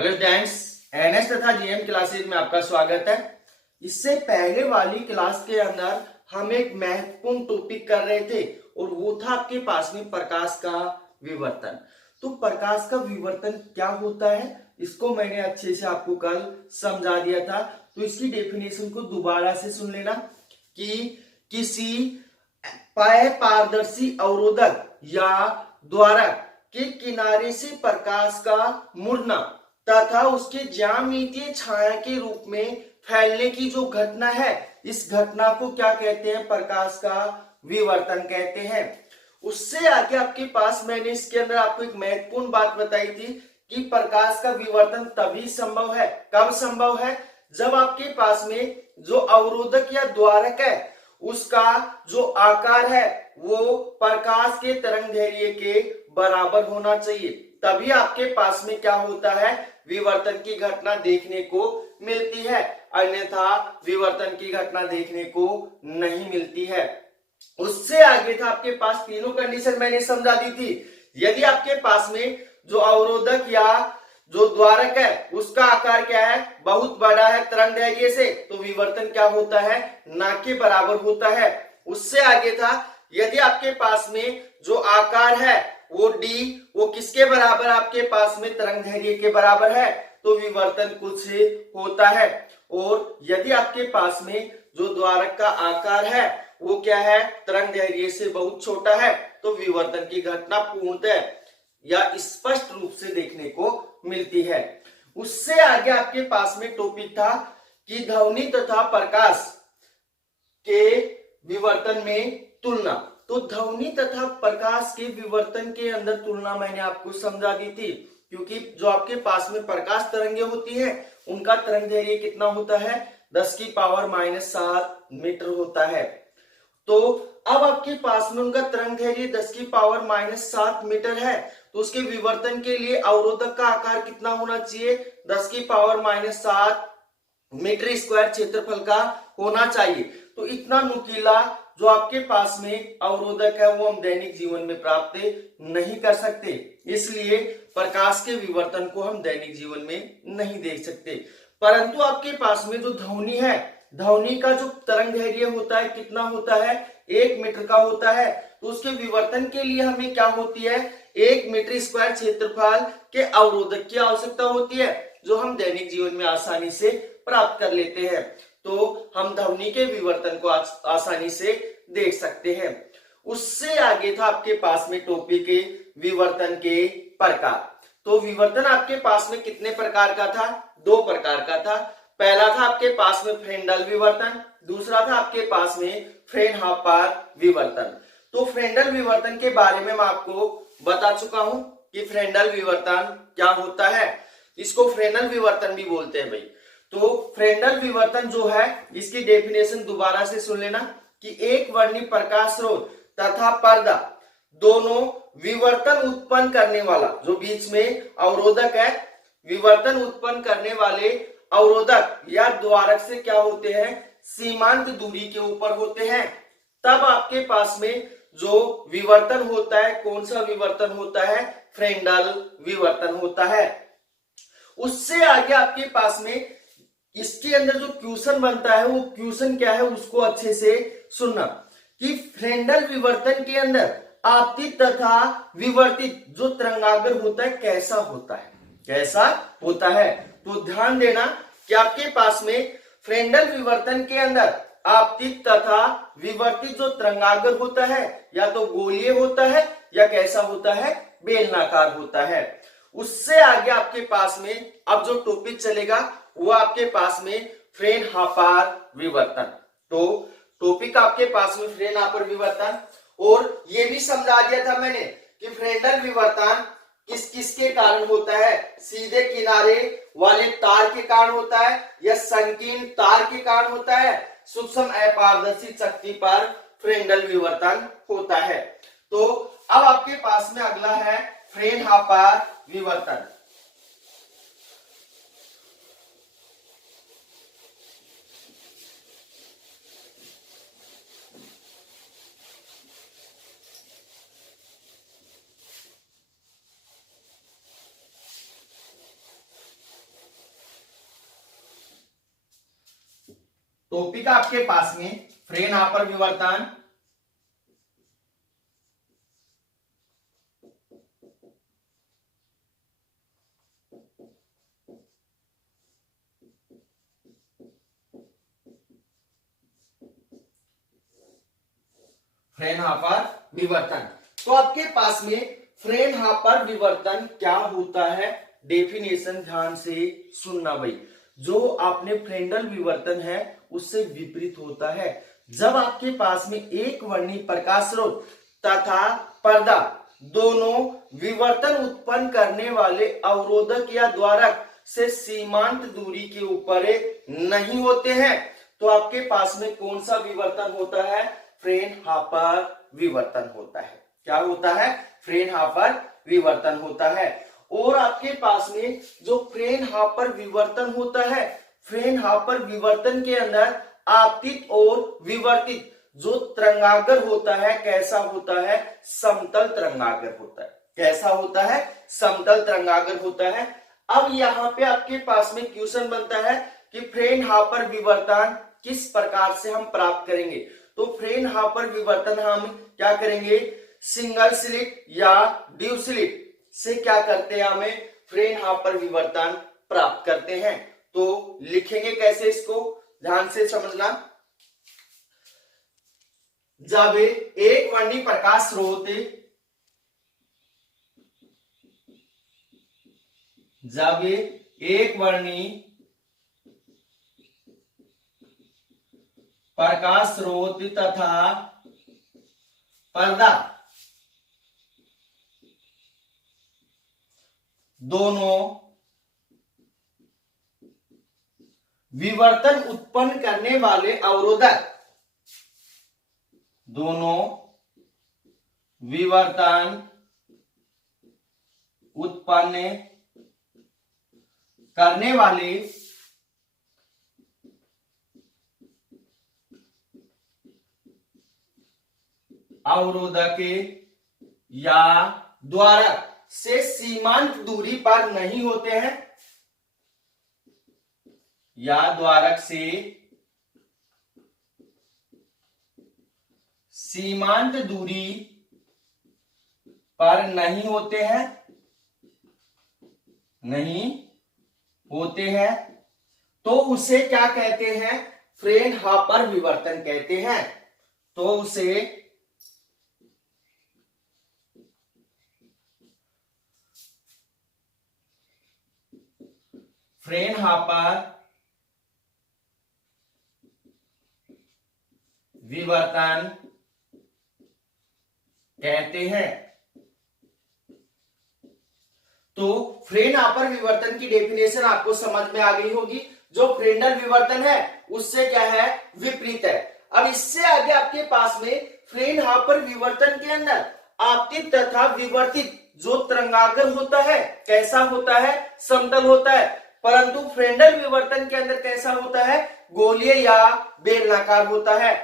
Hello students, NS तथा GM classes में आपका स्वागत है। इससे पहले वाली क्लास के अंदर हम एक महत्वपूर्ण टॉपिक कर रहे थे और वो था आपके पास में प्रकाश का विवर्तन। तो प्रकाश का विवर्तन क्या होता है इसको मैंने अच्छे से आपको कल समझा दिया था। तो इसकी डेफिनेशन को दोबारा से सुन लेना कि किसी पारदर्शी अवरोधक या द्वारक के किनारे से प्रकाश का मुड़ना तथा उसके ज्यामितीय छाया के रूप में फैलने की जो घटना है, इस घटना को क्या कहते हैं? प्रकाश का विवर्तन कहते हैं। उससे आगे आपके पास मैंने इसके अंदर आपको एक महत्वपूर्ण बात बताई थी कि प्रकाश का विवर्तन तभी संभव है, कब संभव है? जब आपके पास में जो अवरोधक या द्वारक है उसका जो आकार है वो प्रकाश के तरंगदैर्घ्य के बराबर होना चाहिए, तभी आपके पास में क्या होता है? विवर्तन की घटना देखने को मिलती है, अन्यथा विवर्तन की घटना देखने को नहीं मिलती है। उससे आगे था आपके पास तीनों कंडीशन मैंने समझा दी थी। यदि आपके पास में जो अवरोधक या जो द्वारक है उसका आकार क्या है? बहुत बड़ा है तरंगदैर्घ्य से, तो विवर्तन क्या होता है? ना के बराबर होता है। उससे आगे था यदि आपके पास में जो आकार है वो d वो किसके बराबर आपके पास में तरंगदैर्घ्य के बराबर है, तो विवर्तन कुछ होता है। और यदि आपके पास में जो द्वारक का आकार है वो क्या है? तरंगदैर्घ्य से बहुत छोटा है, तो विवर्तन की घटना पूर्णतः या स्पष्ट रूप से देखने को मिलती है। उससे आगे आपके पास में टॉपिक था कि ध्वनि तथा प्रकाश के विवर्तन में तुलना। तो ध्वनि तथा प्रकाश के विवर्तन के अंदर तुलना मैंने आपको समझा दी थी, क्योंकि जो आपके पास में प्रकाश तरंगे होती है उनका तरंगदैर्घ्य कितना होता है? 10⁻⁷ मीटर होता है। तो अब आपके पास में उनका तरंगदैर्घ्य 10⁻⁷ मीटर है, तो उसके विवर्तन के लिए अवरोधक का आकार कितना होना चाहिए? 10⁻⁷ मीटर स्क्वायर क्षेत्रफल का होना चाहिए। तो इतना नुकीला जो आपके पास में अवरोधक है वो हम दैनिक जीवन में प्राप्त नहीं कर सकते, इसलिए प्रकाश के विवर्तन को हम दैनिक जीवन में नहीं देख सकते। परंतु आपके पास में जो ध्वनि है, ध्वनि का जो तरंगदैर्घ्य होता है कितना होता है? 1 मीटर का होता है। तो उसके विवर्तन के लिए हमें क्या होती है? 1 मीटर स्क्वायर क्षेत्रफल के अवरोधक की आवश्यकता होती है, जो हम दैनिक जीवन में आसानी से प्राप्त कर लेते हैं। तो हम ध्वनि के विवर्तन को आसानी से देख सकते हैं। उससे आगे था आपके पास में टॉपिक विवर्तन के प्रकार। तो विवर्तन आपके पास में कितने प्रकार का था? 2 प्रकार का था। पहला था आपके पास में फ्रेंडल विवर्तन, दूसरा था आपके पास में फ्रेनहोफर विवर्तन। तो फ्रेंडल विवर्तन के बारे में मैं आपको बता चुका हूं कि फ्रेंडल विवर्तन क्या होता है। इसको फ्रेनल विवर्तन भी बोलते हैं भाई। तो फ्रेंडल विवर्तन जो है इसकी डेफिनेशन दोबारा से सुन लेना कि एक वर्णी प्रकाश स्रोत तथा पर्दा दोनों विवर्तन उत्पन्न करने वाला, जो बीच में अवरोधक है, विवर्तन उत्पन्न करने वाले अवरोधक या द्वारक से क्या होते हैं? सीमांत दूरी के ऊपर होते हैं। तब आपके पास में जो विवर्तन होता है, कौन सा विवर्तन होता है? फ्रेंडल विवर्तन होता है। उससे आगे आपके पास में इसके अंदर जो क्वेश्चन बनता है वो क्वेश्चन क्या है उसको अच्छे से सुनना कि फ्रेंडल विवर्तन के अंदर आपतित तथा विवर्तित जो तरंगाग्र होता है कैसा होता है? कैसा होता है? तो ध्यान देना कि आपके पास में फ्रेंडल विवर्तन के अंदर आपतित तथा विवर्तित जो तरंगाग्र होता है या तो गोलीय होता है या कैसा होता है? बेलनाकार होता है। उससे आगे आपके पास में अब जो टॉपिक चलेगा वो आपके पास में फ्रेनहोफर विवर्तन। तो टॉपिक आपके पास में फ्रेनहोफर विवर्तन, और ये भी समझा दिया था मैंने कि फ्रेंडल विवर्तन किस किस के कारण होता है? सीधे किनारे वाले तार के कारण होता है या संकीर्ण तार के कारण होता है, सूक्ष्म अपारदर्शी शक्ति पर फ्रेंडल विवर्तन होता है। तो अब आपके पास में अगला है फ्रेनहोफर विवर्तन। टॉपिक आपके पास में फ्रेनहाफर विवर्तन, फ्रेनहाफर विवर्तन। तो आपके पास में फ्रेनहाफर विवर्तन क्या होता है, डेफिनेशन ध्यान से सुनना भाई। जो आपने फ्रेंडल विवर्तन है उससे विपरीत होता है। जब आपके पास में एक वर्णी प्रकाश स्रोत तथा पर्दा दोनों विवर्तन उत्पन्न करने वाले अवरोधक या द्वारक से सीमांत दूरी के ऊपर नहीं होते हैं, तो आपके पास में कौन सा विवर्तन होता है, फ्रेनहाफर विवर्तन होता है। क्या होता है, फ्रेनहाफर विवर्तन होता है। और आपके पास में जो फ्रेनहाफर विवर्तन होता है, फ्रेनहाफर विवर्तन के अंदर आपतित और विवर्तित जो तरंगागर होता है कैसा होता है, समतल तरंगागर होता है। कैसा होता है, समतल तरंगागर होता है। अब यहाँ पे आपके पास में क्वेश्चन बनता है कि फ्रेनहाफर विवर्तन किस प्रकार से हम प्राप्त करेंगे। तो फ्रेनहाफर विवर्तन हम क्या करेंगे, सिंगल स्लिट या ड्यू स्लिट से क्या करते हैं, हमें फ्रेनहाफर विवर्तन प्राप्त करते हैं। तो लिखेंगे कैसे, इसको ध्यान से समझना। जब एक वर्णी प्रकाश स्रोत, जब एक वर्णी प्रकाश स्रोत तथा पर्दा दोनों विवर्तन उत्पन्न करने वाले अवरोधक, दोनों विवर्तन उत्पन्न करने वाले अवरोधक या द्वारक से सीमांत दूरी पर नहीं होते हैं, या द्वारक से सीमांत दूरी पर नहीं होते हैं, नहीं होते हैं, तो उसे क्या कहते हैं, फ्रेनहाफर विवर्तन कहते हैं। तो उसे फ्रेनहाफर विवर्तन कहते हैं। तो फ्रेनहाफर विवर्तन की डेफिनेशन आपको समझ में आ गई होगी। जो फ्रेंडल विवर्तन है उससे क्या है, विपरीत है। अब इससे आगे आपके पास में फ्रेनहाफर विवर्तन के अंदर आपतित तथा विवर्तित जो तरंगागर होता है कैसा होता है, समतल होता है। परंतु फ्रेंडल विवर्तन के अंदर कैसा होता है, गोलीय या बेलनाकार होता है।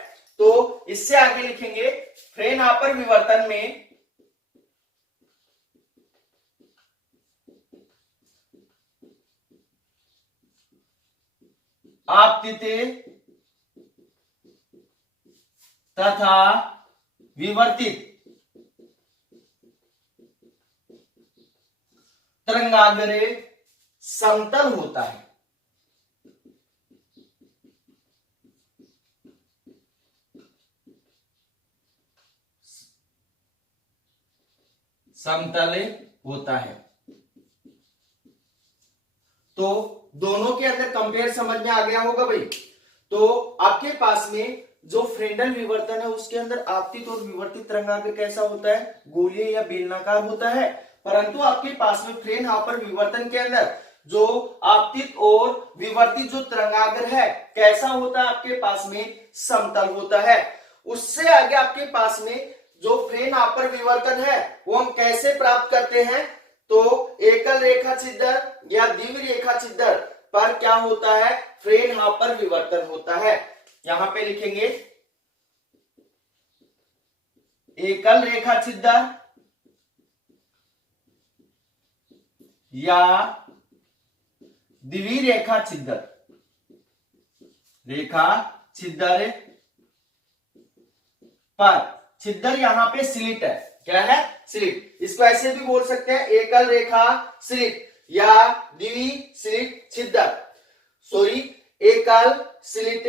तो इससे आगे लिखेंगे फ्रेनहाफर विवर्तन में आपतित तथा विवर्तित तरंगागर समतल होता है। समतल होता है। तो दोनों के अंदर कंपेयर समझ में आ गया होगा भाई। तो आपके पास में जो फ्रेंडल विवर्तन है उसके अंदर आपतित और विवर्तित तरंगाग्र कैसा होता है, गोलीय या बेलनाकार होता है। परंतु आपके पास में फ्रेनहाफर विवर्तन के अंदर जो आपतित और विवर्तित जो तरंगाग्र है कैसा होता है, आपके पास में समतल होता है। उससे आगे आपके पास में जो फ्रेनहाफर विवर्तन है वो हम कैसे प्राप्त करते हैं, तो एकल रेखा छिद्र या द्विरेखा छिद्र पर क्या होता है, फ्रेनहाफर विवर्तन होता है। यहां पे लिखेंगे एकल रेखा छिद्र या द्विरेखा छिद्र, रेखा छिद्र पर, छिद्र यहाँ पे स्लिट है, क्या है, स्लिट। इसको ऐसे भी बोल सकते हैं एकल रेखा स्लिट या द्वि स्लिट छिद्र, सॉरी एकल स्लिट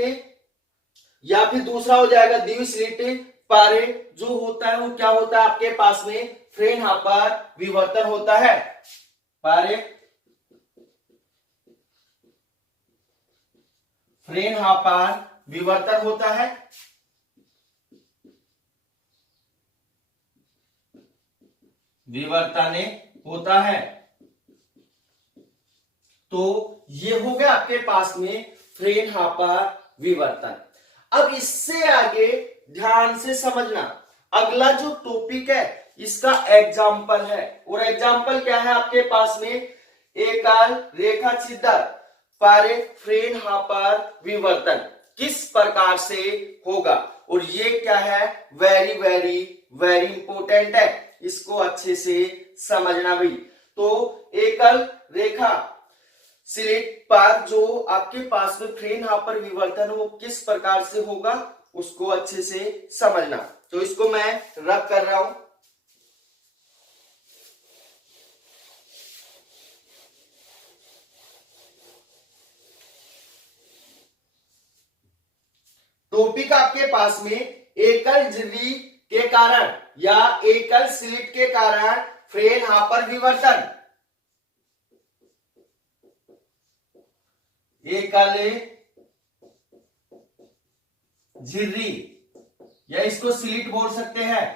या फिर दूसरा हो जाएगा द्वि स्लिट पर जो होता है वो क्या होता है आपके पास में फ्रेनहाफर विवर्तन होता है, पर फ्रेनहाफर विवर्तन होता है। विवर्तन होता है। तो ये हो गया आपके पास में फ्रेनहाफर विवर्तन। अब इससे आगे ध्यान से समझना, अगला जो टॉपिक है इसका एग्जाम्पल है, और एग्जाम्पल क्या है आपके पास में एकल रेखा छिद्र पर फ्रेनहाफर विवर्तन किस प्रकार से होगा, और ये क्या है वेरी वेरी वेरी इंपॉर्टेंट है, इसको अच्छे से समझना भाई। तो एकल रेखा स्लिट पर जो आपके पास में फ्रेनहाफर विवर्तन वो किस प्रकार से होगा उसको अच्छे से समझना। तो इसको मैं रब कर रहा हूं। टॉपिक आपके पास में एकल झिल्ली के कारण या एकल स्लिट के कारण फ्रेनहाफर विवर्तन, एकल झिल्ली या इसको स्लिट बोल सकते हैं,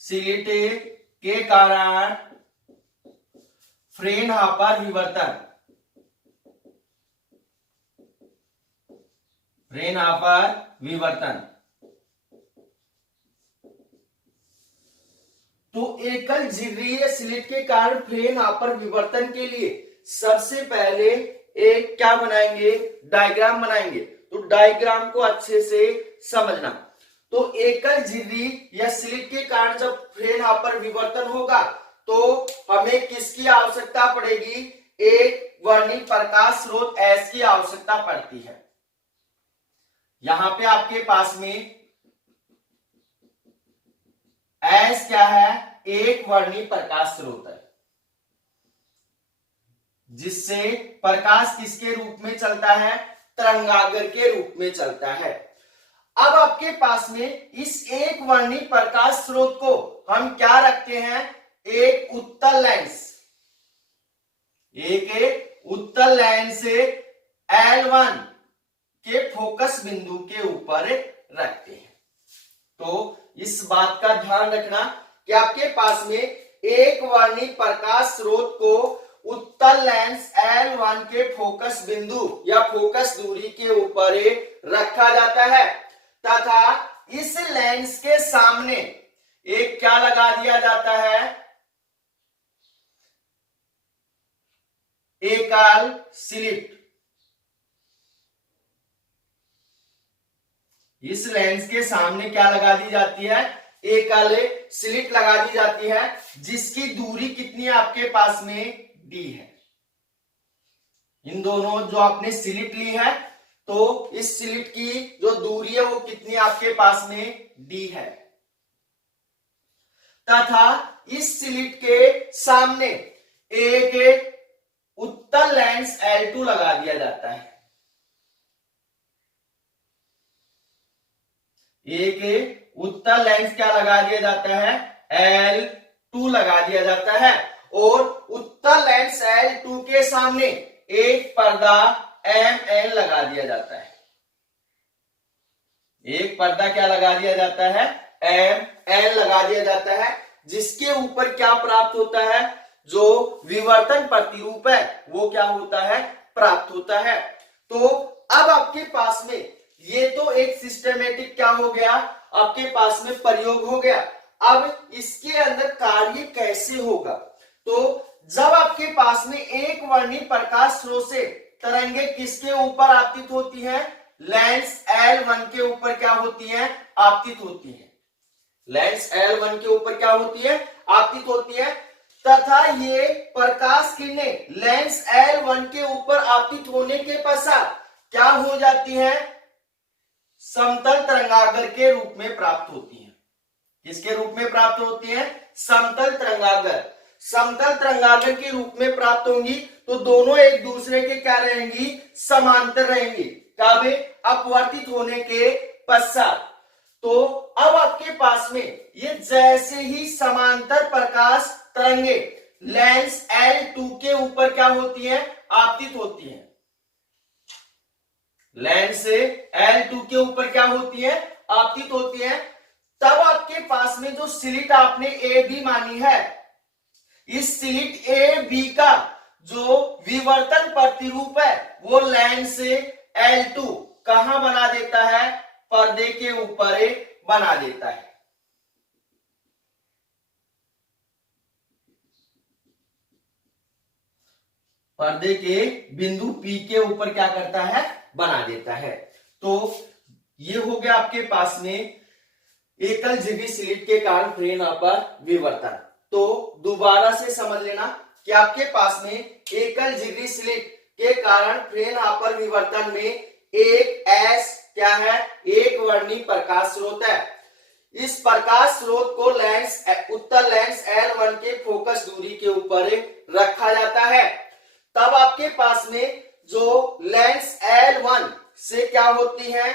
स्लिट के कारण फ्रेनहाफर विवर्तन, फ्रेनहाफर विवर्तन। तो एकल झिल्ली या स्लिट के कारण फ्रेनहाफर विवर्तन के लिए सबसे पहले एक क्या बनाएंगे, डायग्राम बनाएंगे। तो डायग्राम को अच्छे से समझना। तो एकल झिल्ली या स्लिट के कारण जब फ्रेनहाफर विवर्तन होगा तो हमें किसकी आवश्यकता पड़ेगी, एक वर्णीय प्रकाश स्रोत एस की आवश्यकता पड़ती है। यहां पे आपके पास में एस क्या है, एक वर्णीय प्रकाश स्रोत है, जिससे प्रकाश किसके रूप में चलता है, तरंगाग्र के रूप में चलता है। अब आपके पास में इस एक वर्णीय प्रकाश स्रोत को हम क्या रखते हैं, एक उत्तल लेंस, एक उत्तल लेंस L1 के फोकस बिंदु के ऊपर रखते हैं। तो इस बात का ध्यान रखना कि आपके पास में एक वर्णीय प्रकाश स्रोत को उत्तल लेंस L1 के फोकस बिंदु या फोकस दूरी के ऊपर रखा जाता है तथा इस लेंस के सामने एक क्या लगा दिया जाता है, एकल स्लिट। इस लेंस के सामने क्या लगा दी जाती है, एकल स्लिट लगा दी जाती है, जिसकी दूरी कितनी है आपके पास में, डी है। इन दोनों जो आपने स्लिट ली है तो इस स्लिट की जो दूरी है वो कितनी आपके पास में, डी है, तथा इस स्लिट के सामने एक उत्तल लेंस L2 लगा दिया जाता है, एक उत्तल लेंस क्या लगा दिया जाता है, L2 लगा दिया जाता है, और उत्तल लेंस L2 के सामने एक पर्दा MN लगा दिया जाता है, एक पर्दा क्या लगा दिया जाता है, MN लगा दिया जाता है, जिसके ऊपर क्या प्राप्त होता है, जो विवर्तन प्रतिरूप है वो क्या होता है, प्राप्त होता है। तो अब आपके पास में ये तो एक सिस्टमेटिक क्या हो गया, आपके पास में प्रयोग हो गया। अब इसके अंदर कार्य कैसे होगा, तो जब आपके पास में एक वर्णीय प्रकाश स्रोत से तरंगे किसके ऊपर आपतित होती हैं, लेंस L1 के ऊपर क्या होती हैं, आपतित होती हैं, लेंस L1 के ऊपर क्या होती है, आपतित होती है, तथा ये प्रकाश किरणें लेंस L1 के ऊपर आपतित होने के पश्चात क्या हो जाती हैं? समतल तरंगागर के रूप में प्राप्त होती हैं। किसके रूप में प्राप्त होती हैं? समतल तरंगागर। समतल तरंगागर के रूप में प्राप्त होंगी तो दोनों एक दूसरे के क्या रहेंगी? समांतर रहेंगी। कब? अपवर्तित होने के पश्चात। तो अब आपके पास में ये जैसे ही समांतर प्रकाश तरंगे लेंस L2 के ऊपर क्या होती हैं? आपतित होती हैं। लेंस से L2 के ऊपर क्या होती है? आपतित होती है। तब आपके पास में जो स्लिट आपने ए बी मानी है, इस स्लिट ए बी का जो विवर्तन प्रतिरूप है वो लेंस से L2 कहां बना देता है? पर्दे के ऊपर बना देता है। पर्दे के बिंदु P के ऊपर क्या करता है? बना देता है। तो ये हो गया आपके पास में एकल झिरी स्लिट के कारण फ्रेनहोफर विवर्तन। तो दोबारा से समझ लेना कि आपके पास में एकल झिरी स्लिट के कारण फ्रेनहोफर विवर्तन में एक एस क्या है? एक वर्णी प्रकाश स्रोत है। इस प्रकाश स्रोत को लेंस उत्तर लेंस L1 के फोकस दूरी के ऊपर रखा जाता है। तब आपके पास में जो लेंस L1 से क्या होती है?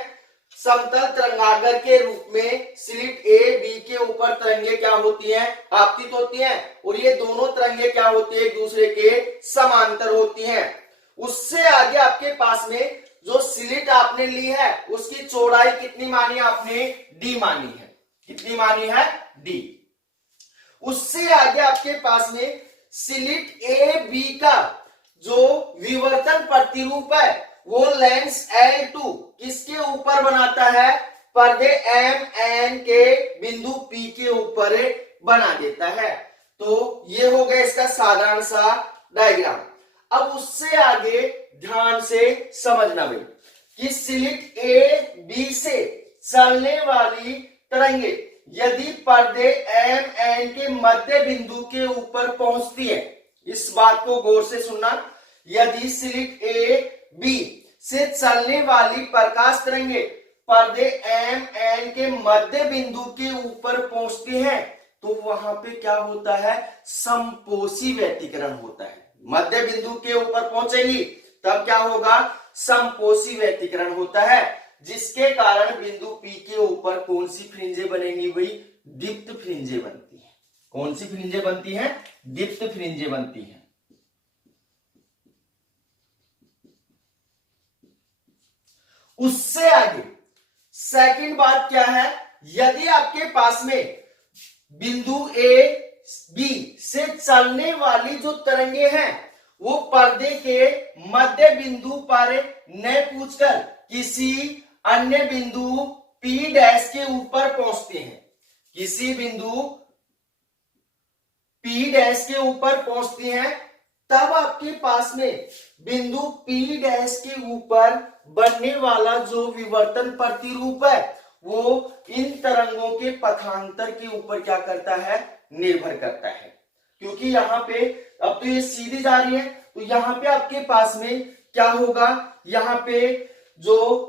समतल तरंगागर के रूप में स्लिट ए बी के ऊपर तरंगे क्या होती हैं? आपतित होती हैं। और ये दोनों तरंगे क्या होती है? एक दूसरे के समांतर होती हैं। उससे आगे आपके पास में जो स्लिट आपने ली है उसकी चौड़ाई कितनी मानी आपने? डी मानी है। कितनी मानी है? डी। उससे आगे आपके पास में स्लिट ए बी का जो विवर्तन प्रतिरूप है वो लेंस L2 किसके ऊपर बनाता है? पर्दे MN के बिंदु P के ऊपर बना देता है। तो ये हो गया इसका साधारण सा डायग्राम। अब उससे आगे ध्यान से समझना भाई कि स्लिट ए बी से चलने वाली तरंगे यदि पर्दे MN के मध्य बिंदु के ऊपर पहुंचती है, इस बात को गौर से सुनना, यदि स्लिट ए बी से चलने वाली प्रकाश तरंगे पर्दे MN के मध्य बिंदु के ऊपर पहुंचती हैं तो वहां पे क्या होता है? समपोषी व्यतिकरण होता है। मध्य बिंदु के ऊपर पहुंचेगी तब क्या होगा? समपोषी व्यतिकरण होता है, जिसके कारण बिंदु P के ऊपर कौन सी फ्रिंजें बनेंगी भाई? दीप्त फ्रिंजें बनती हैं। कौन सी फ्रिंजें बनती हैं? दीप्त फ्रिंजें बनती हैं। उससे आगे सेकंड बात क्या है? यदि आपके पास में बिंदु ए बी से चलने वाली जो तरंगे हैं वो पर्दे के मध्य बिंदु पर न पूछकर किसी अन्य बिंदु P डैश के ऊपर पहुंचते हैं, किसी बिंदु P डैश के ऊपर पहुंचती हैं, तब आपके पास में बिंदु P डैश के ऊपर बनने वाला जो विवर्तन प्रतिरूप है वो इन तरंगों के पथांतर के ऊपर क्या करता है? निर्भर करता है। क्योंकि यहाँ पे अब तो ये सीधी जा रही है तो यहाँ पे आपके पास में क्या होगा? यहाँ पे जो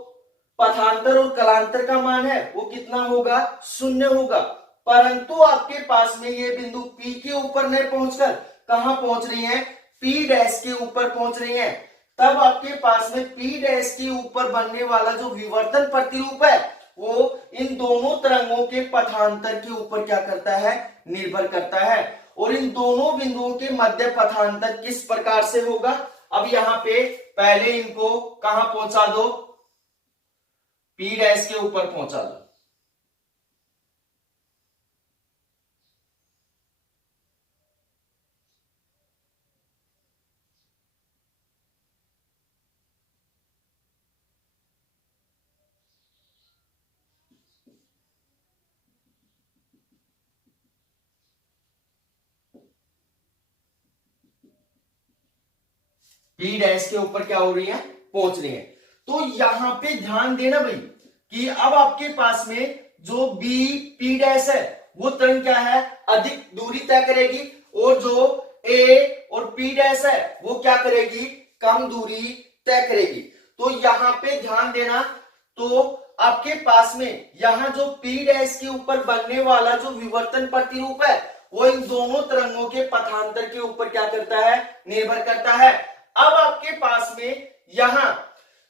पथांतर और कलांतर का मान है वो कितना होगा? 0 होगा। परंतु आपके पास में ये बिंदु P के ऊपर नहीं पहुंचकर कहां पहुंच रही हैं? P डैश के ऊपर पहुंच रही हैं। तब आपके पास में P डैश के ऊपर बनने वाला जो विवर्तन प्रतिरूप है वो इन दोनों तरंगों के पथांतर के ऊपर क्या करता है? निर्भर करता है। और इन दोनों बिंदुओं के मध्य पथांतर किस प्रकार से होगा? अब यहाँ पे पहले इनको कहां पहुंचा दो? P डैश के ऊपर पहुंचा दो। P डैश के ऊपर क्या हो रही है? पहुंच रही है। तो यहां पे ध्यान देना भाई कि अब आपके पास में जो B P डैश है वो तरंग क्या है? अधिक दूरी तय करेगी और जो A और P डैश है वो क्या करेगी? कम दूरी तय करेगी। तो यहाँ पे ध्यान देना, तो आपके पास में यहाँ जो P डैश के ऊपर बनने वाला जो विवर्तन प्रतिरूप है वो इन दोनों तरंगों के पथांतर के ऊपर क्या करता है, निर्भर करता है। अब आपके पास में यहाँ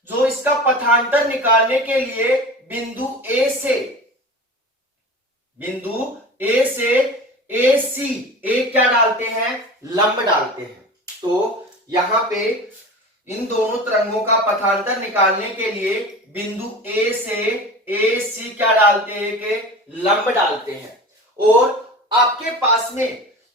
जो इसका पथांतर निकालने के लिए बिंदु A से AC क्या डालते हैं, लंब डालते हैं। तो यहाँ पे इन दोनों तरंगों का पथांतर निकालने के लिए बिंदु A से AC क्या डालते हैं कि लंब डालते हैं। और आपके पास में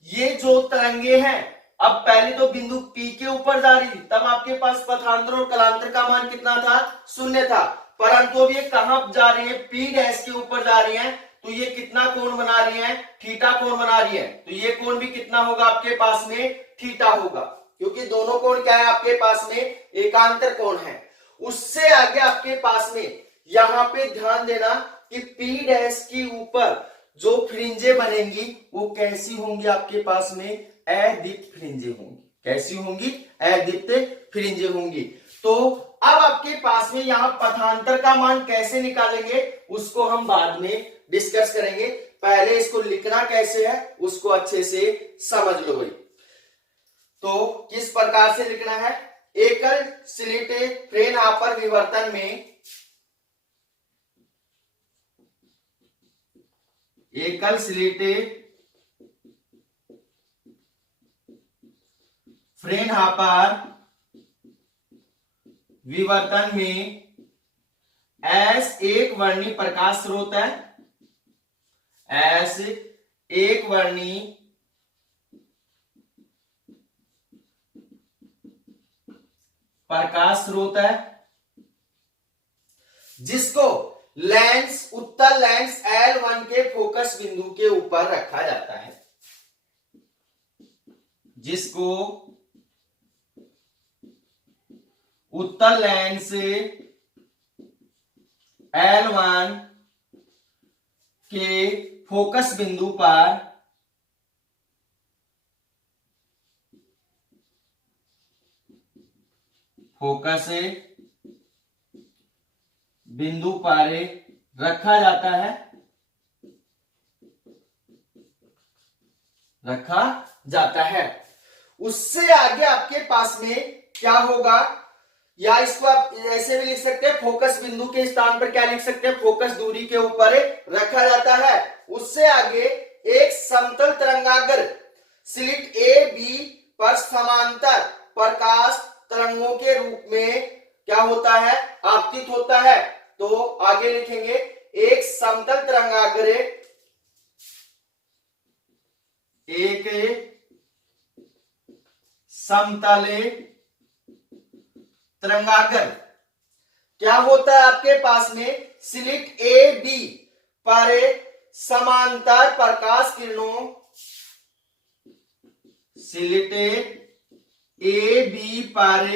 ये जो तरंगे हैं, अब पहले तो बिंदु P के ऊपर जा रही थी, तब आपके पास पथांतर और कलांतर का मान कितना था, 0 था। परंतु अब ये कहां जा रही है, P डैश के ऊपर जा रही है, तो ये कितना कोण बना रही है, थीटा कोण बना रही है। तो ये कोण भी कितना होगा आपके पास में, थीटा होगा, क्योंकि दोनों कोण क्या है आपके पास में, एकांतर कोण है। उससे आगे आपके पास में यहां पे ध्यान देना कि P डैश के ऊपर जो फ्रिंजे बनेंगी वो कैसी होंगी, आपके पास में अदीप्त फ्रिंजे होंगी। कैसी होंगी, अदीप्त फ्रिंजे होंगी। तो अब आपके पास में यहां पथांतर का मान कैसे निकालेंगे उसको हम बाद में डिस्कस करेंगे, पहले इसको लिखना कैसे है उसको अच्छे से समझ लो भाई। तो किस प्रकार से लिखना है, एकल स्लिट फ्रेनहाफर विवर्तन में, एकल स्लिट फ्रेनहाफर विवर्तन में S एक वर्णी प्रकाश स्रोत है, S एक वर्णी प्रकाश स्रोत है, जिसको लेंस उत्तल लेंस L1 के फोकस बिंदु के ऊपर रखा जाता है, जिसको उत्तल लेंस L1 के फोकस बिंदु पर रखा जाता है। उससे आगे आपके पास में क्या होगा, या इसको आप ऐसे भी लिख सकते हैं, फोकस बिंदु के स्थान पर क्या लिख सकते हैं, फोकस दूरी के ऊपर रखा जाता है। उससे आगे एक समतल तरंगाग्र स्लिट ए बी पर समांतर प्रकाश तरंगों के रूप में क्या होता है, आपतित होता है। तो आगे लिखेंगे, एक समतल तरंगाग्र, एक समतल तरंगाग्र क्या होता है आपके पास में, स्लिट ए बी पर समांतर प्रकाश किरणों, स्लिट ए बी पर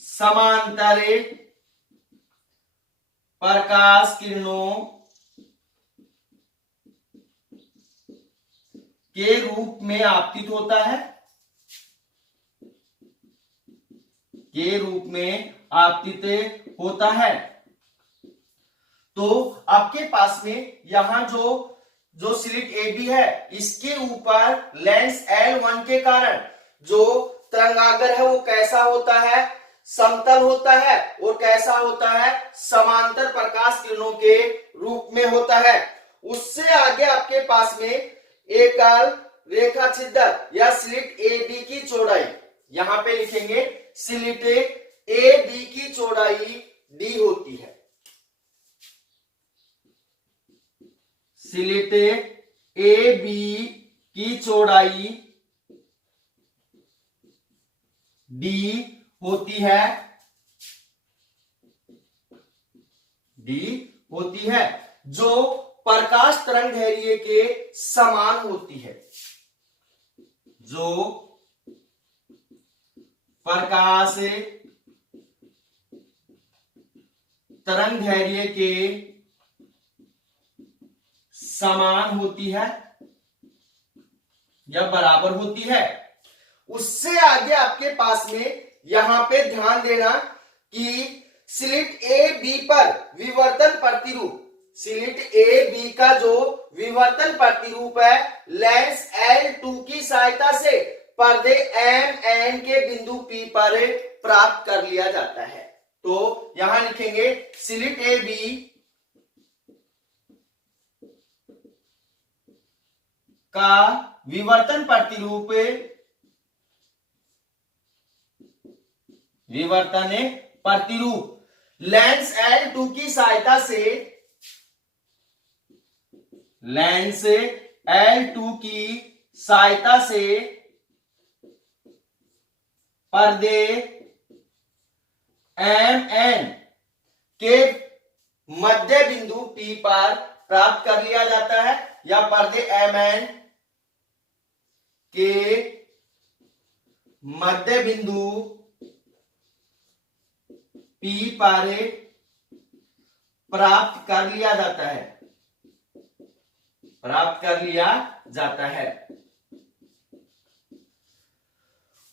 समांतर प्रकाश किरणों के रूप में आपतित होता है, के रूप में आपतित होता है। तो आपके पास में यहां जो स्लिट ए बी है, इसके ऊपर लेंस L1 के कारण जो तरंगाग्र है वो कैसा होता है, समतल होता है, और कैसा होता है, समांतर प्रकाश किरणों के रूप में होता है। उससे आगे आपके पास में एकल रेखा छिद्र या स्लिट ए बी की चौड़ाई, यहां पे लिखेंगे स्लिट ए बी की चौड़ाई d होती है, स्लिट ए बी की चौड़ाई d होती है, जो प्रकाश तरंग दैर्घ्य के समान होती है, जो प्रकाश तरंग दैर्घ्य के समान होती है या बराबर होती है। उससे आगे आपके पास में यहां पे ध्यान देना कि स्लिट ए बी पर विवर्तन प्रतिरूप, स्लिट ए बी का जो विवर्तन प्रतिरूप है लेंस L2 की सहायता से पर्दे MN के बिंदु P पर प्राप्त कर लिया जाता है। तो यहां लिखेंगे स्लिट ए बी का विवर्तन प्रतिरूप, विवर्तन प्रतिरूप लेंस L2 की सहायता से, लेंस L2 की सहायता से पर्दे MN के मध्य बिंदु P पर प्राप्त कर लिया जाता है, या पर्दे MN के मध्य बिंदु P पर प्राप्त कर लिया जाता है, प्राप्त कर लिया जाता है।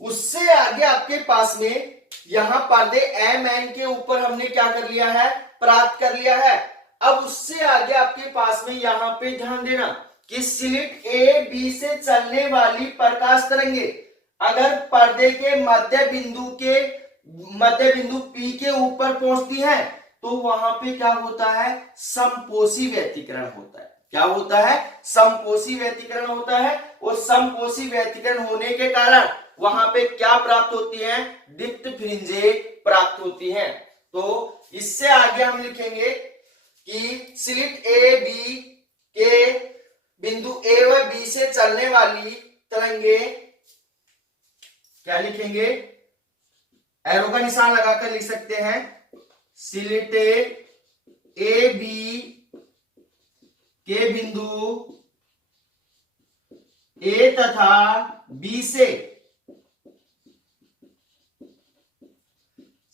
उससे आगे आपके पास में यहां पर्दे MN के ऊपर हमने क्या कर लिया है, प्राप्त कर लिया है। अब उससे आगे आपके पास में यहां पे ध्यान देना कि स्लिट ए बी से चलने वाली प्रकाश तरंगे अगर पर्दे के मध्य बिंदु P के ऊपर पहुंचती है तो वहां पे क्या होता है, समपोषी व्यतिकरण होता है। क्या होता है, समपोषी व्यतिकरण होता है। और समपोषी व्यतिकरण होने के कारण वहां पे क्या प्राप्त होती है, दीप्त फ्रिंजें प्राप्त होती हैं। तो इससे आगे हम लिखेंगे कि स्लिट ए बी के बिंदु ए व बी से चलने वाली तरंगे, क्या लिखेंगे, एरो का निशान लगाकर लिख सकते हैं, स्लिट ए बी के बिंदु ए तथा बी से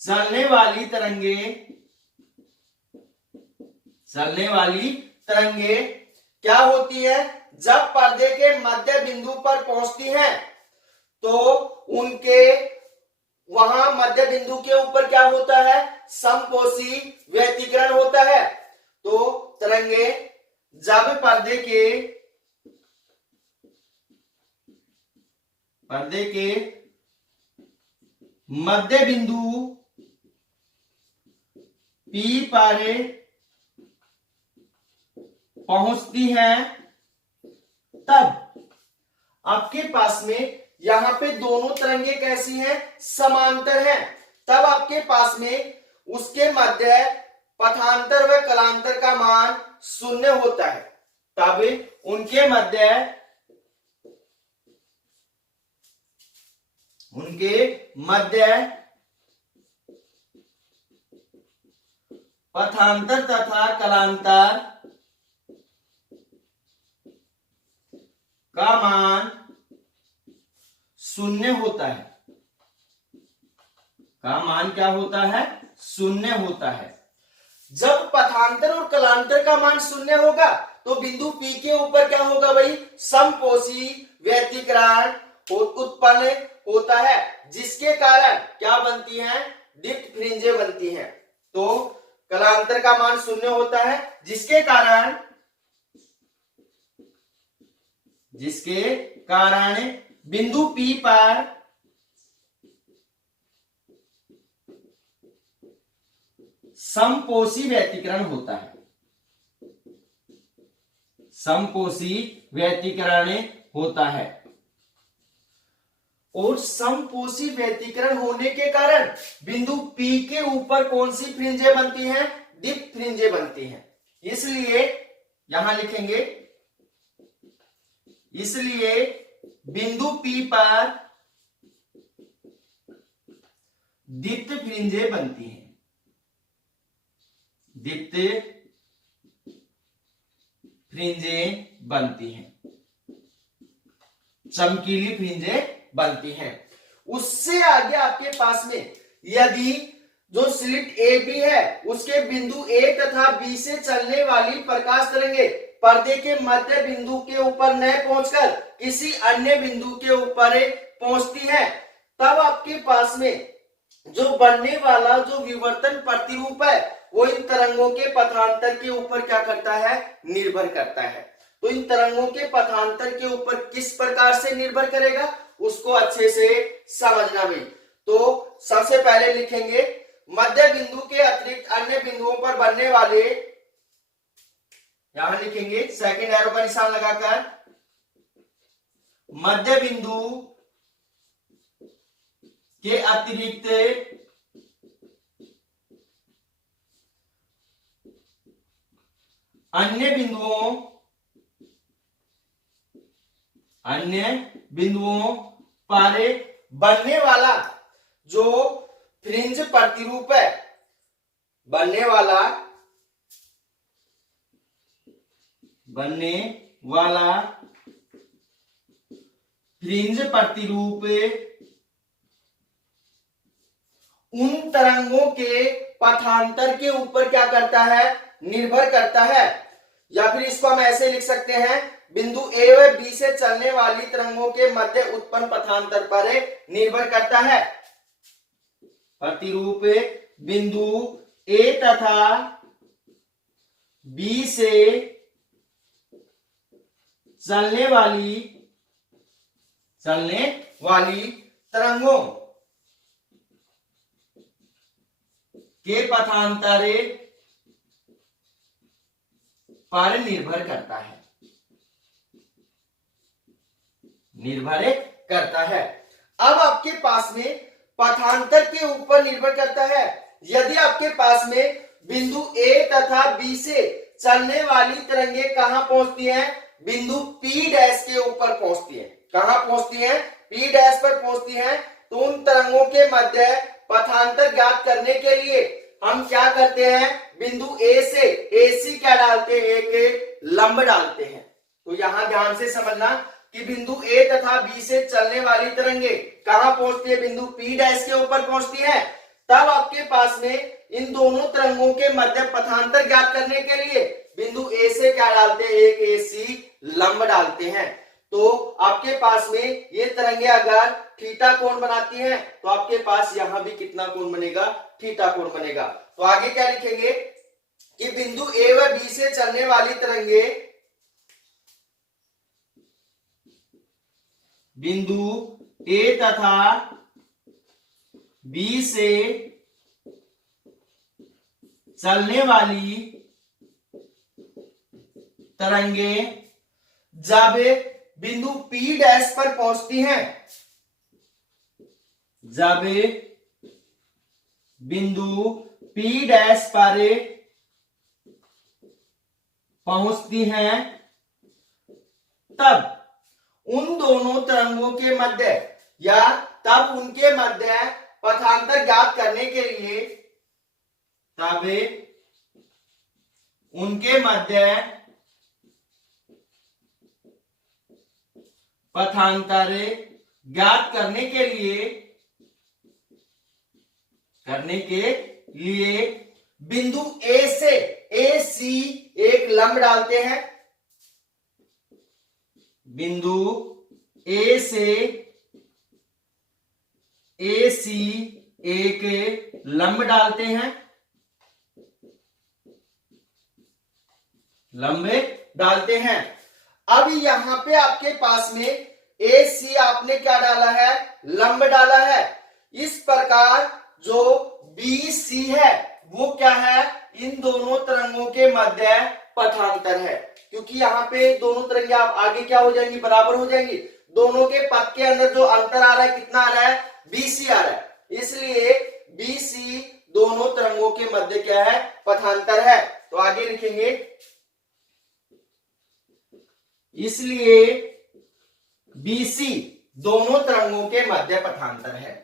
चलने वाली तरंगे क्या होती है, जब पर्दे के मध्य बिंदु पर पहुंचती हैं तो उनके वहां मध्य बिंदु के ऊपर क्या होता है, समपोषी व्यतिकरण होता है। तो तरंगे जब पर्दे के मध्य बिंदु P पर पहुंचती हैं तब आपके पास में यहां पे दोनों तरंगे कैसी हैं, समांतर हैं। तब आपके पास में उसके मध्य पथांतर व कलांतर का मान 0 होता है। तब उनके मध्य पथांतर तथा कलांतर का मान 0 होता है। का मान क्या होता है, 0 होता है। जब पथांतर और कलांतर का मान 0 होगा तो बिंदु P के ऊपर क्या होगा भाई, समपोषी व्यतिकरण उत्पन्न होता है, जिसके कारण क्या बनती हैं, दीप्त फ्रिंजें बनती हैं। तो कलांतर का मान 0 होता है, जिसके कारण बिंदु P पर समपोषी व्यतिकरण होता है, समपोषी व्यतिकरण होता है। और समपोषी व्यतिकरण होने के कारण बिंदु P के ऊपर कौन सी फ्रिंजें बनती हैं, दीप्त फ्रिंजें बनती हैं। इसलिए यहां लिखेंगे, इसलिए बिंदु P पर दीप्त फ्रिंजें बनती हैं, दीप्त फ्रिंजें बनती हैं, चमकीली फ्रिंजें बनती हैं। उससे आगे आपके पास में यदि जो स्लिट ए बी है उसके बिंदु ए तथा बी से चलने वाली प्रकाश तरंगे पर्दे के मध्य बिंदु के ऊपर न पहुंचकर किसी अन्य बिंदु के ऊपर पहुंचती है, तब आपके पास में जो बनने वाला जो विवर्तन प्रतिरूप है वो इन तरंगों के पथांतर के ऊपर क्या करता है, निर्भर करता है। तो इन तरंगों के पथांतर के ऊपर किस प्रकार से निर्भर करेगा उसको अच्छे से समझना भी। तो सबसे पहले लिखेंगे मध्य बिंदु के अतिरिक्त अन्य बिंदुओं पर बनने वाले, यहां लिखेंगे सेकंड एरो का निशान लगाकर, मध्य बिंदु के अतिरिक्त अन्य बिंदुओं पर बनने वाला जो फ्रिंज प्रतिरूप है, बनने वाला फ्रिंज प्रतिरूप उन तरंगों के पथांतर के ऊपर क्या करता है, निर्भर करता है। या फिर इसको हम ऐसे लिख सकते हैं, बिंदु ए व बी से चलने वाली तरंगों के मध्य उत्पन्न पथांतर पर निर्भर करता है। प्रतिरूप बिंदु ए तथा बी से चलने वाली तरंगों के पथांतर पर निर्भर करता है। अब आपके पास में पथांतर के ऊपर निर्भर करता है। यदि आपके पास में बिंदु ए तथा बी से चलने वाली तरंगे कहां पहुंचती हैं, बिंदु पी डैश के ऊपर पहुंचती हैं। कहां पहुंचती हैं, पी डैश पर पहुंचती हैं। तो उन तरंगों के मध्य पथांतर ज्ञात करने के लिए हम क्या करते हैं, बिंदु ए से AC क्या डालते हैं, एक लंब डालते हैं। तो यहां ध्यान से समझना कि बिंदु ए तथा बी से चलने वाली तरंगे कहां पहुंचती है, बिंदु पी डैश के ऊपर पहुंचती है। तब आपके पास में इन दोनों तरंगों के मध्य पथांतर ज्ञात करने के लिए बिंदु ए से क्या डालते हैं, एक AC लंब डालते हैं। तो आपके पास में ये तरंगे अगर थीटा कोण बनाती हैं तो आपके पास यहां भी कितना कोण बनेगा, थीटा कोण बनेगा। तो आगे क्या लिखेंगे कि बिंदु ए व बी से चलने वाली तरंगे, बिंदु ए तथा बी से चलने वाली तरंगे जब बिंदु P डैश पर पहुंचती हैं, जब बिंदु P डैश पर पहुंचती हैं, तब उन दोनों तरंगों के मध्य या तब उनके मध्य पथांतर ज्ञात करने के लिए, तब उनके मध्य पथांतर ज्ञात करने के लिए बिंदु ए से AC एक लंब डालते हैं। बिंदु ए से AC एक लंब डालते हैं, लंबे डालते हैं। अब यहां पे आपके पास में AC आपने क्या डाला है, लंब डाला है। इस प्रकार जो BC है वो क्या है, इन दोनों तरंगों के मध्य पथांतर है। क्योंकि यहाँ पे दोनों तरंगे आप आगे क्या हो जाएंगी, बराबर हो जाएंगी। दोनों के पथ के अंदर जो अंतर आ रहा है कितना आ रहा है, BC आ रहा है। इसलिए BC दोनों तरंगों के मध्य क्या है, पथांतर है। तो आगे लिखेंगे, इसलिए BC दोनों तरंगों के मध्य पथांतर है।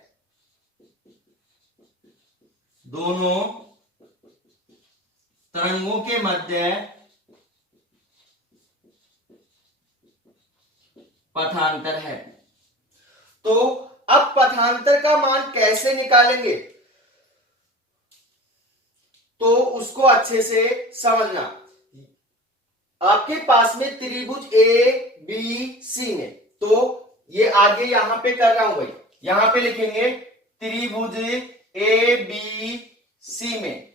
दोनों तरंगों के मध्य पथांतर है। तो अब पथांतर का मान कैसे निकालेंगे, तो उसको अच्छे से समझना। आपके पास में त्रिभुज ए बी सी में, तो ये आगे यहां पे कर रहा हूं भाई, यहां पे लिखेंगे त्रिभुज ए बी सी में,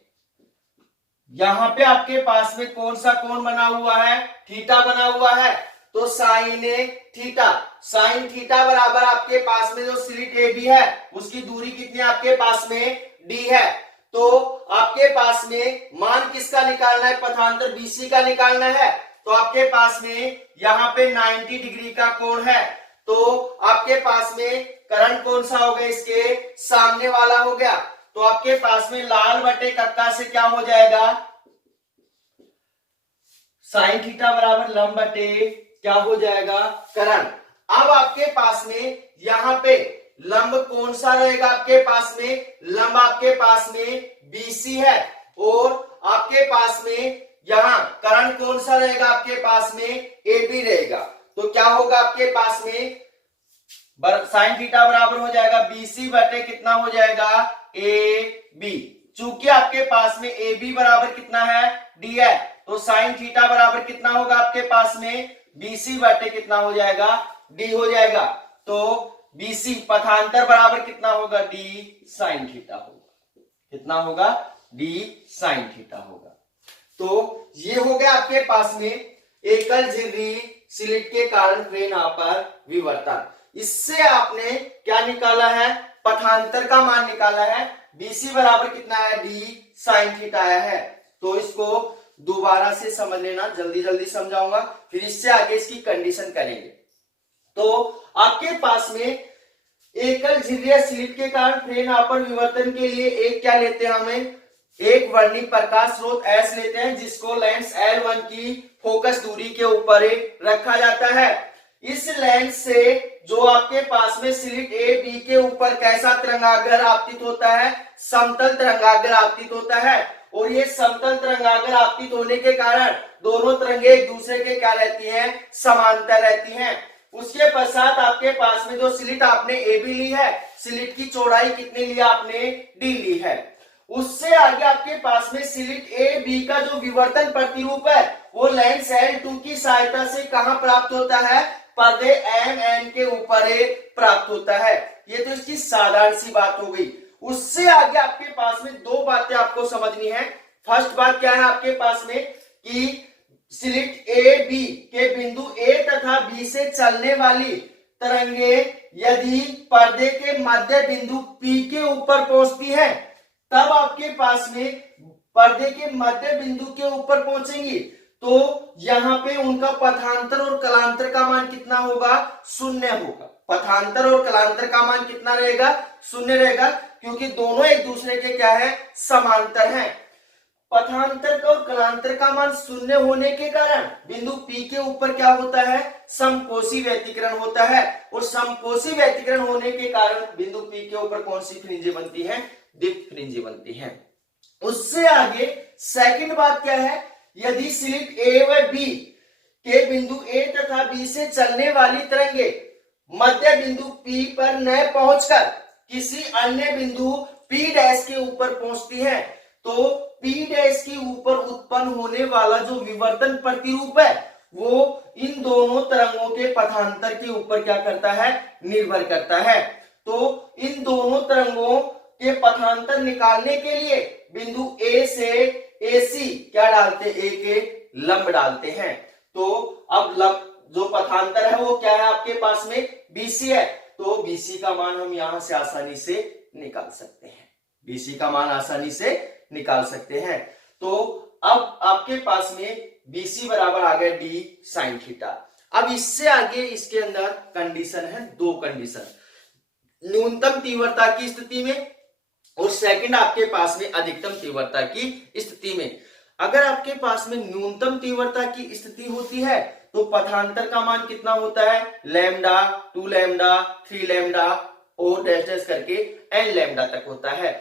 यहां पे आपके पास में कौन सा कोण बना हुआ है, थीटा बना हुआ है, तो साइन थीटा, साइन थीटा बराबर आपके पास में जो स्लिट ए बी है उसकी दूरी कितनी है आपके पास में, डी है। तो आपके पास में मान किसका निकालना है, पथांतर बीसी का निकालना है, तो आपके पास में यहां पे 90 डिग्री का कोण है, तो आपके पास में करण कौन सा हो गया, इसके सामने वाला हो गया, तो आपके पास में लाल बटे कक्का से क्या हो जाएगा, साइन थीटा बराबर लंब बटे क्या हो जाएगा, करण। अब आपके पास में यहां पे लंब कौन सा रहेगा आपके पास में, लंब आपके पास में बीसी है, और आपके पास में यहां करण कौन सा रहेगा आपके पास में, ए बी रहेगा। तो क्या होगा आपके पास में, साइन थीटा बराबर हो जाएगा बीसी बटे कितना हो जाएगा, ए बी। चूंकि आपके पास में ए बी बराबर कितना है, डी है, तो साइन थीटा बराबर कितना होगा आपके पास में, बीसी बटे कितना हो जाएगा, डी हो जाएगा। तो बीसी पथांतर बराबर कितना होगा, डी साइन थीटा होगा, कितना होगा, डी साइन थीटा होगा। तो ये हो गया आपके पास में एकल झिर्री स्लिट के कारण फ्रेन पर विवर्तन। इससे आपने क्या निकाला है, पथांतर का मान निकाला है, बीसी बराबर कितना है, डी साइन थीटा आया है। तो इसको दोबारा से समझ लेना, जल्दी जल्दी समझाऊंगा, फिर इससे आगे इसकी कंडीशन करेंगे। तो आपके पास में एकल झिर्रीय स्लिट के कारण फ्रेन पर विवर्तन के लिए एक क्या लेते हैं, हमें एक वर्णिक प्रकाश स्रोत एस लेते हैं, जिसको लेंस L1 की फोकस दूरी के ऊपर रखा जाता है। इस लेंस से जो आपके पास में स्लिट ए बी के ऊपर कैसा तरंगाग्र आपतित होता है, समतल तरंगाग्र आपतित होता है, और ये समतल तरंगाग्र आपतित होने के कारण दोनों तरंगे एक दूसरे के क्या रहती हैं, समांतर रहती हैं। उसके पश्चात आपके पास में जो स्लिट आपने ए बी ली है, स्लिट की चौड़ाई कितनी ली आपने, डी ली है। उससे आगे आपके पास में स्लिट ए बी का जो विवर्तन प्रतिरूप है वो लेंस L2 की सहायता से कहां प्राप्त होता है, पर्दे MN के ऊपर प्राप्त होता है। ये तो इसकी साधारण सी बात हो गई। उससे आगे आपके पास में दो बातें आपको समझनी है। फर्स्ट बात क्या है आपके पास में कि स्लिट ए बी के बिंदु ए तथा बी से चलने वाली तरंगे यदि पर्दे के मध्य बिंदु P के ऊपर पहुंचती है, तब आपके पास में पर्दे के मध्य बिंदु के ऊपर पहुंचेंगी, तो यहां पे उनका पथांतर और कलांतर का मान कितना होगा, शून्य होगा। पथांतर और कलांतर का मान कितना रहेगा, शून्य रहेगा, क्योंकि दोनों एक दूसरे के क्या है, समांतर हैं। पथांतर का और कलांतर का मान शून्य होने के कारण बिंदु P के ऊपर क्या होता है, समकोषी व्यतिकरण होता है, और समकोषी व्यतिकरण होने के कारण बिंदु P के ऊपर कौन सी फ्रिंजें बनती हैं, दीप्त फ्रिंजें बनती हैं। उससे आगे सेकंड बात क्या है, यदि स्लिट ए व बी के बिंदु ए तथा बी से चलने वाली तरंगे मध्य बिंदु P पर न पहुंचकर किसी अन्य बिंदु P डैश के ऊपर पहुंचती है, तो P डैश के ऊपर उत्पन्न होने वाला जो विवर्तन प्रतिरूप है वो इन दोनों तरंगों के पथांतर के ऊपर क्या करता है, निर्भर करता है। तो इन दोनों तरंगों के पथांतर निकालने के लिए बिंदु A से AC क्या डालते, A के लंब डालते हैं। तो अब लंब जो पथांतर है वो क्या है आपके पास में, BC है, तो BC का मान हम यहां से आसानी से निकाल सकते हैं, BC का मान आसानी से निकाल सकते हैं। तो अब आपके पास में BC बराबर आ गया D साइन थीटा। अब इससे आगे इसके अंदर कंडीशन है, दो कंडीशन, न्यूनतम तीव्रता की स्थिति में और सेकंड आपके पास में अधिकतम तीव्रता की स्थिति में। अगर आपके पास में न्यूनतम तीव्रता की स्थिति होती है तो पथांतर का मान कितना होता है, लैम्डा, 2 लैम्डा, 3 लैम्डा और डैश डैश करके n लैम्डा तक होता है।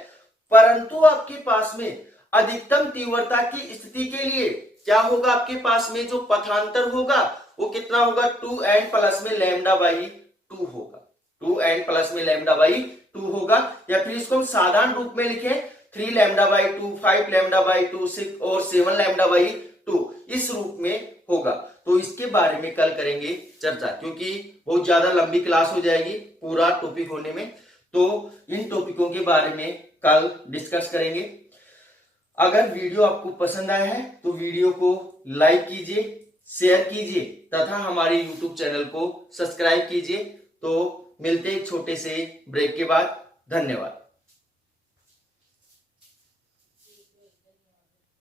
परंतु आपके पास में अधिकतम तीव्रता की स्थिति के लिए क्या होगा, आपके पास में जो पथांतर होगा वो कितना होगा, 2n प्लस में लैम्डा बाई 2 होगा, 2n प्लस में लैम्डा बाई 2 होगा। या फिर इसको हम साधारण रूप में लिखें 3 लैम्डा बाई 2, 5 लैम्डा बाई 2, 6 और 7 लैम्डा बाई टू, इस रूप में होगा। तो इसके बारे में कल करेंगे चर्चा, क्योंकि बहुत ज्यादा लंबी क्लास हो जाएगी पूरा टॉपिक होने में। तो इन टॉपिकों के बारे में कल डिस्कस करेंगे। अगर वीडियो आपको पसंद आया है तो वीडियो को लाइक कीजिए, शेयर कीजिए तथा हमारे YouTube चैनल को सब्सक्राइब कीजिए। तो मिलते एक छोटे से ब्रेक के बाद। धन्यवाद।